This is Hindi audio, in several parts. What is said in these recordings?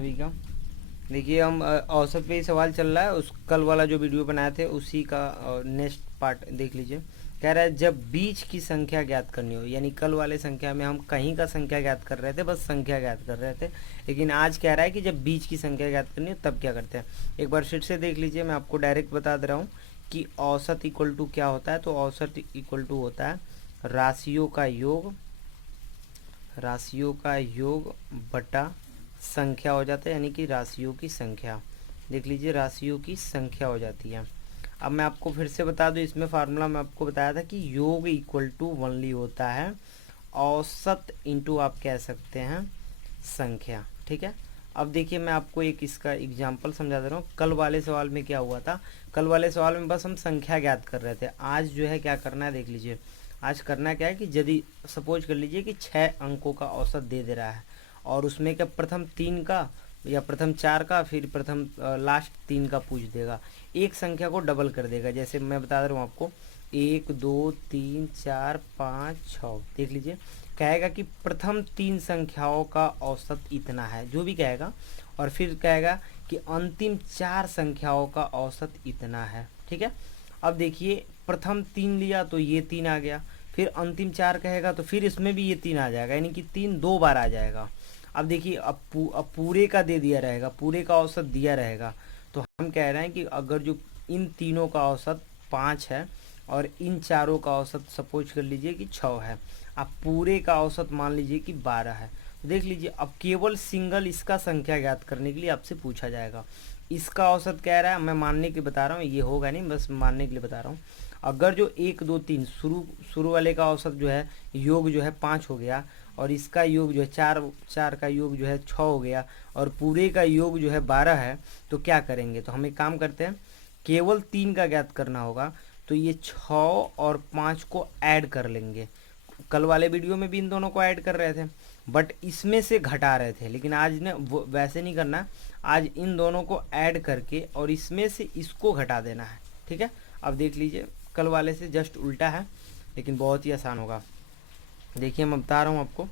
सभी का। देखिए हम औसत पे ही सवाल चल रहा है, उस कल वाला जो वीडियो बनाए थे उसी का नेक्स्ट पार्ट देख लीजिए। कह रहा है जब बीज की संख्या ज्ञात करनी हो, यानी कल वाले संख्या में हम कहीं का संख्या ज्ञात कर रहे थे, बस संख्या ज्ञात कर रहे थे। लेकिन आज कह रहा है कि जब बीज की संख्या ज्ञात करनी हो तब क्या करते हैं। एक बार फिर से देख लीजिए, मैं आपको डायरेक्ट बता दे रहा हूँ कि औसत इक्वल टू क्या होता है। तो औसत इक्वल टू होता है राशियों का योग, राशियों का योग बटा संख्या हो जाता है, यानी कि राशियों की संख्या। देख लीजिए, राशियों की संख्या हो जाती है। अब मैं आपको फिर से बता दूं, इसमें फार्मूला मैं आपको बताया था कि योग इक्वल टू ओनली होता है औसत इंटू आप कह सकते हैं संख्या। ठीक है। अब देखिए मैं आपको एक इसका एग्जाम्पल समझा दे रहा हूँ। कल वाले सवाल में क्या हुआ था, कल वाले सवाल में बस हम संख्या ज्ञात कर रहे थे। आज जो है क्या करना है देख लीजिए। आज करना क्या है कि यदि सपोज कर लीजिए कि 6 अंकों का औसत दे रहा है, और उसमें क्या प्रथम 3 का या प्रथम 4 का फिर प्रथम लास्ट 3 का पूछ देगा। एक संख्या को डबल कर देगा। जैसे मैं बता रहा हूँ आपको 1 2 3 4 5 6। देख लीजिए, कहेगा कि प्रथम 3 संख्याओं का औसत इतना है, जो भी कहेगा, और फिर कहेगा कि अंतिम 4 संख्याओं का औसत इतना है। ठीक है। अब देखिए, प्रथम 3 लिया तो ये 3 आ गया, फिर अंतिम 4 कहेगा तो फिर इसमें भी ये 3 आ जाएगा, यानी कि 3 2 बार आ जाएगा। अब देखिए, अब पूरे का दे दिया रहेगा, पूरे का औसत दिया रहेगा। तो हम कह रहे हैं कि अगर जो इन तीनों का औसत 5 है और इन चारों का औसत सपोज कर लीजिए कि 6 है, अब पूरे का औसत मान लीजिए कि 12 है। तो देख लीजिए, अब केवल सिंगल इसका संख्या ज्ञात करने के लिए आपसे पूछा जाएगा। इसका औसत कह रहा है, मैं मानने के बता रहा हूँ, ये होगा नहीं, बस मानने के लिए बता रहा हूँ। अगर जो 1 2 3 शुरू वाले का औसत जो है योग जो है 5 हो गया, और इसका योग जो है 4 का योग जो है 6 हो गया, और पूरे का योग जो है 12 है, तो क्या करेंगे। तो हम एक काम करते हैं, केवल 3 का ज्ञात करना होगा। तो ये 6 और 5 को ऐड कर लेंगे। कल वाले वीडियो में भी इन दोनों को ऐड कर रहे थे, बट इसमें से घटा रहे थे। लेकिन आज ने वो वैसे नहीं करना, आज इन दोनों को ऐड करके और इसमें से इसको घटा देना है। ठीक है। अब देख लीजिए, कल वाले से जस्ट उल्टा है, लेकिन बहुत ही आसान होगा। देखिए मैं बता रहा हूँ आपको।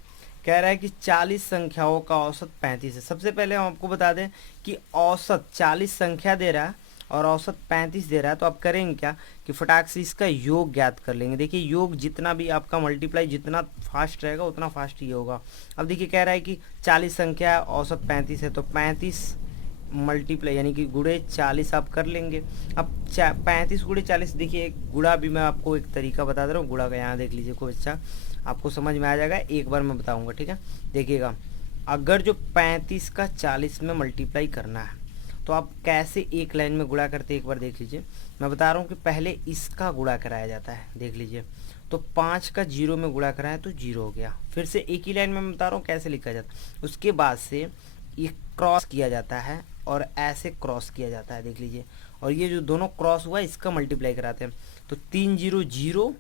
कह रहा है कि 40 संख्याओं का औसत 35 है। सबसे पहले हम आपको बता दें कि औसत 40 संख्या दे रहा है और औसत 35 दे रहा है, तो आप करेंगे क्या कि फटाक से इसका योग ज्ञात कर लेंगे। देखिए, योग जितना भी आपका मल्टीप्लाई जितना फास्ट रहेगा उतना फास्ट ये होगा। अब देखिए, कह रहा है कि 40 संख्या है, औसत 35 है, तो 35 मल्टीप्लाई यानी कि गुणे 40 आप कर लेंगे। अब 35 गुणे 40, देखिए एक गुणा भी मैं आपको एक तरीका बता दे रहा हूँ गुणा का। यहाँ देख लीजिए, कोई अच्छा आपको समझ में आ जाएगा, एक बार मैं बताऊंगा। ठीक है। देखिएगा, अगर जो 35 का 40 में मल्टीप्लाई करना है, तो आप कैसे एक लाइन में गुणा करते हैं एक बार देख लीजिए। मैं बता रहा हूँ कि पहले इसका गुणा कराया जाता है। देख लीजिए, तो 5 का 0 में गुणा कराया तो 0 हो गया। फिर से एक ही लाइन में मैं बता रहा हूँ कैसे लिखा जाता है। उसके बाद से ये क्रॉस किया जाता है और ऐसे क्रॉस किया जाता है। देख लीजिए, और ये जो दोनों क्रॉस हुआ इसका मल्टीप्लाई कराते हैं। तो 3 0 0,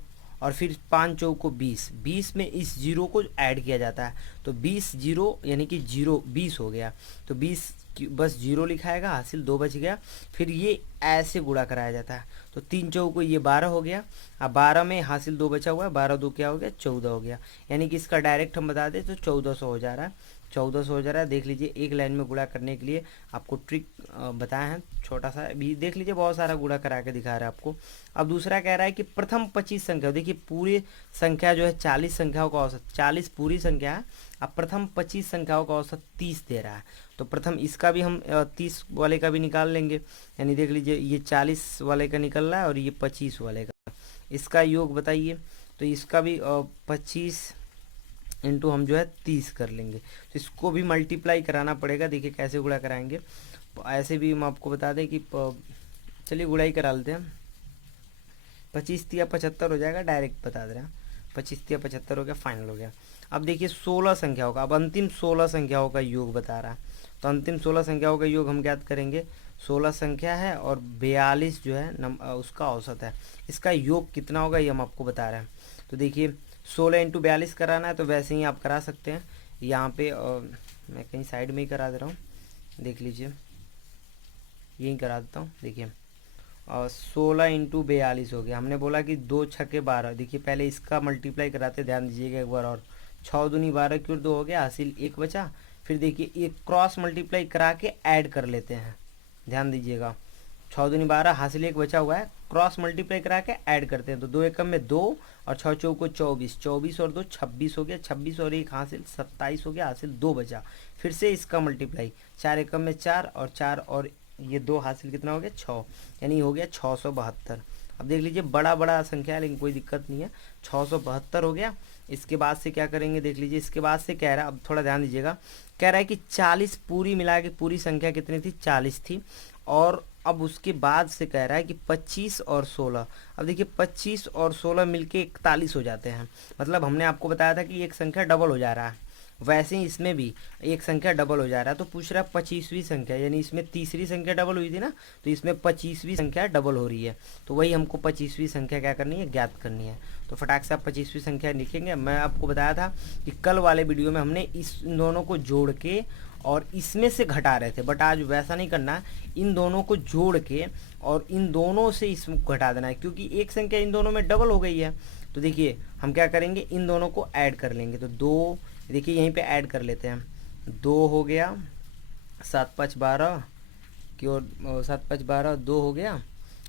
और फिर 5 चौको 20, 20 में इस जीरो को ऐड किया जाता है, तो 20 जीरो यानी कि 20 हो गया। तो 20 बस जीरो लिखाएगा, हासिल 2 बच गया। फिर ये ऐसे गुणा कराया जाता है, तो 3 चौको ये 12 हो गया। अब 12 में हासिल 2 बचा हुआ है, 12 2 क्या हो गया 14 हो गया। यानी कि इसका डायरेक्ट हम बता दें तो 1400 हो जा रहा है, 1400 हो जा रहा है। देख लीजिए, एक लाइन में गुणा करने के लिए आपको ट्रिक बताया है, छोटा सा भी देख लीजिए, बहुत सारा गुणा करा के दिखा रहा है आपको। अब दूसरा कह रहा है कि प्रथम 25 संख्या, देखिए पूरी संख्या जो है 40 संख्याओं का औसत, 40 पूरी संख्या है। अब प्रथम 25 संख्याओं का औसत 30 दे रहा है, तो प्रथम इसका भी हम 30 वाले का भी निकाल लेंगे। यानी देख लीजिए, ये 40 वाले का निकल रहा है और ये 25 वाले का, इसका योग बताइए। तो इसका भी 25 इंटू हम जो है 30 कर लेंगे, तो इसको भी मल्टीप्लाई कराना पड़ेगा। देखिए कैसे गुणा कराएंगे। ऐसे भी हम आपको बता दें कि चलिए गुणाई करा लेते हैं। 25 तिया 75 हो जाएगा, डायरेक्ट बता दे रहे हैं। 25 तिया 75 हो गया, फाइनल हो गया। अब देखिए 16 संख्याओं का, अब अंतिम 16 संख्याओं का योग बता रहा है, तो अंतिम 16 संख्याओं का योग हम ज्ञात करेंगे। 16 संख्या है और 42 जो है उसका औसत है। इसका योग कितना होगा ये हम आपको बता रहे हैं। तो देखिए 16 इंटू 42 कराना है, तो वैसे ही आप करा सकते हैं। यहाँ पे मैं कहीं साइड में ही करा दे रहा हूँ, देख लीजिए, यहीं करा देता हूँ। देखिए 16 इंटू 42 हो गया। हमने बोला कि 2 छक्के 12। देखिए पहले इसका मल्टीप्लाई कराते, ध्यान दीजिएगा एक बार और। 6 दूनी 12 क्यों 2 हो गया, हासिल 1 बचा। फिर देखिए ये क्रॉस मल्टीप्लाई करा के ऐड कर लेते हैं, ध्यान दीजिएगा। 6 दूनी 12, हासिल 1 बचा हुआ है, क्रॉस मल्टीप्लाई करा के ऐड करते हैं। तो 2 एकम में 2 और 6 चौको 24, 24 और 2 26 हो गया, 26 और 1 हासिल 27 हो गया, हासिल 2 बचा। फिर से इसका मल्टीप्लाई, 4 एकम में 4 और 4 और ये 2 हासिल कितना हो गया 6, यानी हो गया 672। अब देख लीजिए बड़ा बड़ा संख्या है लेकिन कोई दिक्कत नहीं है, 672 हो गया। इसके बाद से क्या करेंगे देख लीजिए, इसके बाद से कह रहा है, अब थोड़ा ध्यान दीजिएगा, कह रहा है कि 40 पूरी मिला के पूरी संख्या कितनी थी 40 थी। और अब उसके बाद से कह रहा है कि 25 और 16, अब देखिए 25 और 16 मिलके 41 हो जाते हैं। मतलब हमने आपको बताया था कि एक संख्या डबल हो जा रहा है, वैसे ही इसमें भी एक संख्या डबल हो जा रहा है। तो पूछ रहा है 25वीं संख्या, यानी इसमें तीसरी संख्या डबल हुई थी ना, तो इसमें 25वीं संख्या डबल हो रही है। तो वही हमको 25वीं संख्या क्या करनी है, ज्ञात करनी है। तो फटाक से आप 25वीं संख्या लिखेंगे। मैं आपको बताया था कि कल वाले वीडियो में हमने इस दोनों को जोड़ के और इसमें से घटा रहे थे, बट आज वैसा नहीं करना है, इन दोनों को जोड़ के और इन दोनों से इसमें घटा देना है, क्योंकि एक संख्या इन दोनों में डबल हो गई है। तो देखिए हम क्या करेंगे, इन दोनों को ऐड कर लेंगे। तो 2 देखिए यहीं पे ऐड कर लेते हैं, 2 हो गया, 7 5 12 की ओर, 7 5 12 2 हो गया,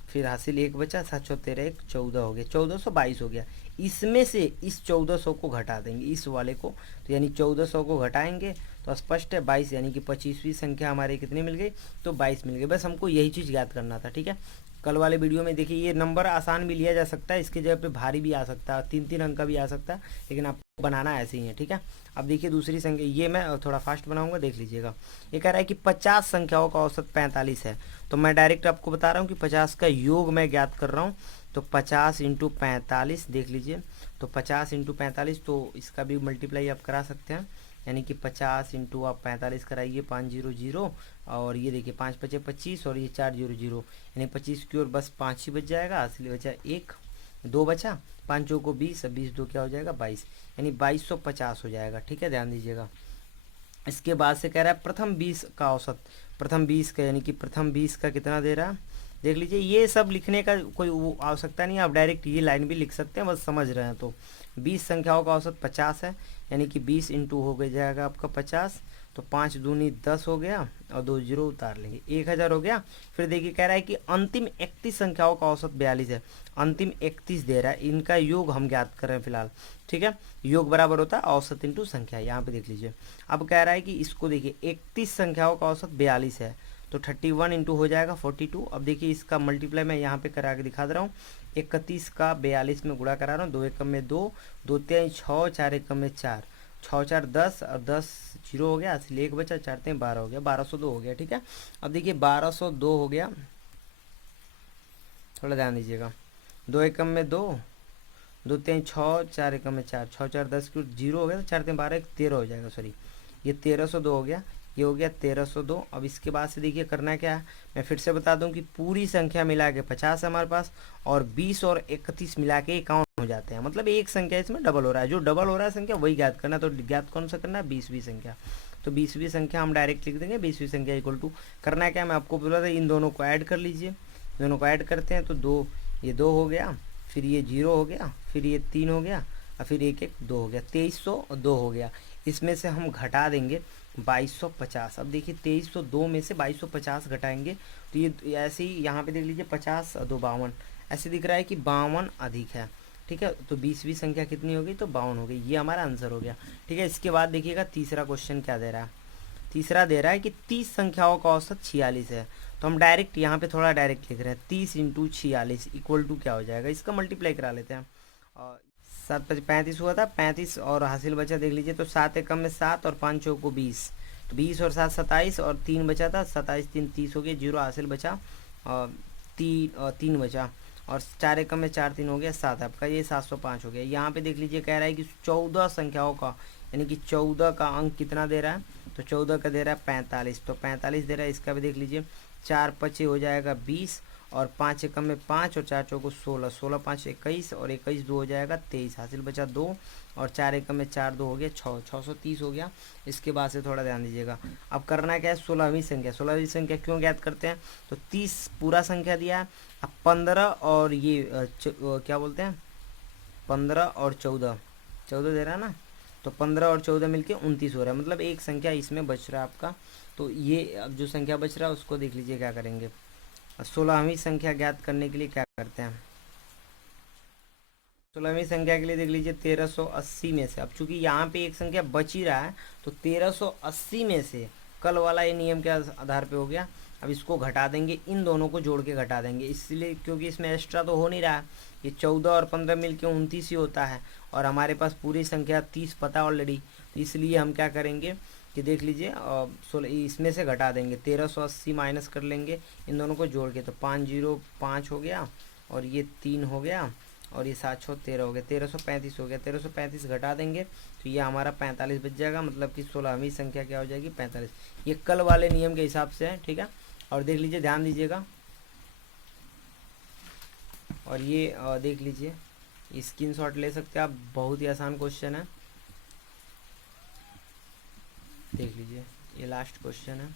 फिर हासिल 1 बचा, 7 6 13 1 14 हो गया, 1422 हो गया। इसमें से इस 1400 को घटा देंगे, इस वाले को, तो यानी 1400 को घटाएंगे तो स्पष्ट है 22, यानी कि 25वीं संख्या हमारे कितनी मिल गई, तो 22 मिल गई। बस हमको यही चीज़ याद करना था, ठीक है। कल वाले वीडियो में देखिए ये नंबर आसान भी लिया जा सकता है, इसके जगह पे भारी भी आ सकता है, 3 अंक का भी आ सकता है, लेकिन आपको बनाना ऐसे ही है, ठीक है। अब देखिए दूसरी संख्या, ये मैं थोड़ा फास्ट बनाऊंगा, देख लीजिएगा। ये कह रहा है कि 50 संख्याओं का औसत 45 है। तो मैं डायरेक्ट आपको बता रहा हूँ कि 50 का योग मैं ज्ञात कर रहा हूँ। तो 50 × 45 देख लीजिए, तो 50 × 45, तो इसका भी मल्टीप्लाई आप करा सकते हैं, यानी कि 50 इंटू आप 45 कराइए, 500, और ये देखिए 5 5 25 और ये 400, यानी 25 की ओर बस 5 ही बच जाएगा, असली बचा 1, 2 बचा, 5 को 20, 20 2 क्या हो जाएगा 22, यानी 2250 हो जाएगा, ठीक है, ध्यान दीजिएगा। इसके बाद से कह रहा है प्रथम 20 का औसत, प्रथम 20 का, यानी कि प्रथम 20 का कितना दे रहा है, देख लीजिए। ये सब लिखने का कोई आवश्यकता नहीं है, आप डायरेक्ट ये लाइन भी लिख सकते हैं, बस समझ रहे हैं। तो 20 संख्याओं का औसत 50 है, यानी कि 20 इंटू हो गया जाएगा आपका 50, तो 5 दूनी 10 हो गया और 2 जीरो उतार लेंगे, 1000 हो गया। फिर देखिए कह रहा है कि अंतिम 31 संख्याओं का औसत 42 है, अंतिम 31 दे रहा है, इनका योग हम ज्ञात कर रहे हैं फिलहाल, ठीक है। योग बराबर होता है औसत इंटू संख्या, यहाँ पे देख लीजिए। अब कह रहा है कि इसको देखिए 31 संख्याओं का औसत 42 है, तो 31 इंटू हो जाएगा 42। अब देखिए इसका मल्टीप्लाई मैं यहाँ पे करा के दिखा दे रहा हूँ, 31 का 42 में गुणा करा रहा हूँ, 2 एकम में 2, 2 3 6, 4 एकम में 4, 6 4 10 और 10 जीरो हो गया, इसलिए 1 बचा, 4 3 12 हो गया, 1202 हो गया, ठीक है। अब देखिए 1202 हो गया, थोड़ा ध्यान दीजिएगा, 2 एकम में 2, 2 3 6, 4 एकम में 4, 6 4 10 की जीरो हो गया, तो 4 3 12 13 हो जाएगा, सॉरी ये 1302 हो गया, ये हो गया 1302। अब इसके बाद से देखिए करना क्या है, मैं फिर से बता दूं कि पूरी संख्या मिला के 50 है हमारे पास, और 20 और 31 मिला के 51 हो जाते हैं, मतलब एक संख्या इसमें डबल हो रहा है, जो डबल हो रहा है संख्या वही ज्ञात करना है। तो ज्ञात कौन सा करना है, 20वीं संख्या। तो 20वीं संख्या हम डायरेक्ट लिख देंगे, 20वीं संख्या इक्वल टू, करना है क्या, मैं आपको बोला था इन दोनों को ऐड कर लीजिए, दोनों को ऐड करते हैं तो 2, ये 2 हो गया, फिर ये 0 हो गया, फिर ये 3 हो गया, और फिर 1 1 2 हो गया, 2302 हो गया। इसमें से हम घटा देंगे 2250। अब देखिए 2302 में से 2250 घटाएंगे, तो ये ऐसे ही यहाँ पे देख लीजिए 50 2 52, ऐसे दिख रहा है कि 52 अधिक है, ठीक है। तो 20वीं संख्या कितनी हो गई, तो 52 हो गई, ये हमारा आंसर हो गया, ठीक है। इसके बाद देखिएगा तीसरा क्वेश्चन क्या दे रहा है, तीसरा दे रहा है कि 30 संख्याओं का औसत 46 है। तो हम डायरेक्ट यहाँ पे थोड़ा डायरेक्ट लिख रहे हैं, 30 × 46 इक्वल टू क्या हो जाएगा, इसका मल्टीप्लाई करा लेते हैं। और 7 5 35 हुआ था, 35 और हासिल बचा देख लीजिए, तो 7 एकम में 7 और 5 चौको 20, तो 20 और 7 27 और 3 बचा था, 27 3 30 हो गया, 0 हासिल बचा, और 3 बचा, और 4 एकम में 4 3 हो गया 7, आपका ये 705 हो गया। यहाँ पे देख लीजिए कह रहा है कि 14 संख्याओं का, यानी कि 14 का अंक कितना दे रहा है, तो 14 का दे रहा है 45, तो 45 दे रहा है, इसका भी देख लीजिए, 4 5 हो जाएगा 20, और 5 एकम में 5 और 4 चौको 16, 16 5 21, और 21 2 हो जाएगा 23, हासिल बचा 2, और 4 एकम में 4 2 हो गया 6, 630 हो गया। इसके बाद से थोड़ा ध्यान दीजिएगा, अब करना क्या है, 16वीं संख्या। 16वीं संख्या क्यों ज्ञात करते हैं, तो 30 पूरा संख्या दिया है, अब 15 और ये क्या बोलते हैं, 15 और 14 दे रहा है ना, तो 15 और 14 मिलके 29 हो रहा है, मतलब एक संख्या इसमें बच रहा है आपका। तो ये अब जो संख्या बच रहा है उसको देख लीजिए क्या करेंगे। 16वीं संख्या ज्ञात करने के लिए क्या करते हैं। 16वीं संख्या के लिए देख लीजिए 1380 में से, अब चूंकि यहाँ पे एक संख्या बच ही रहा है तो 1380 में से कल वाला ये नियम के आधार पे हो गया। अब इसको घटा देंगे, इन दोनों को जोड़ के घटा देंगे, इसलिए क्योंकि इसमें एक्स्ट्रा तो हो नहीं रहा है। ये 14 और 15 मिलके 29 ही होता है, और हमारे पास पूरी संख्या 30 पता ऑलरेडी। तो इसलिए हम क्या करेंगे कि देख लीजिए 16 इसमें से घटा देंगे, 1380 माइनस कर लेंगे इन दोनों को जोड़ के, तो 505 हो गया और ये 3 हो गया और ये 7 6 13 हो गया, 1335 हो गया। 1335 घटा देंगे तो ये हमारा 45 बच जाएगा, मतलब कि 16वीं संख्या क्या हो जाएगी 45। ये कल वाले नियम के हिसाब से है, ठीक है। और देख लीजिए, ध्यान दीजिएगा, और ये देख लीजिए, स्क्रीनशॉट ले सकते हैं आप, बहुत ही आसान क्वेश्चन है। देख लीजिए, ये लास्ट क्वेश्चन है।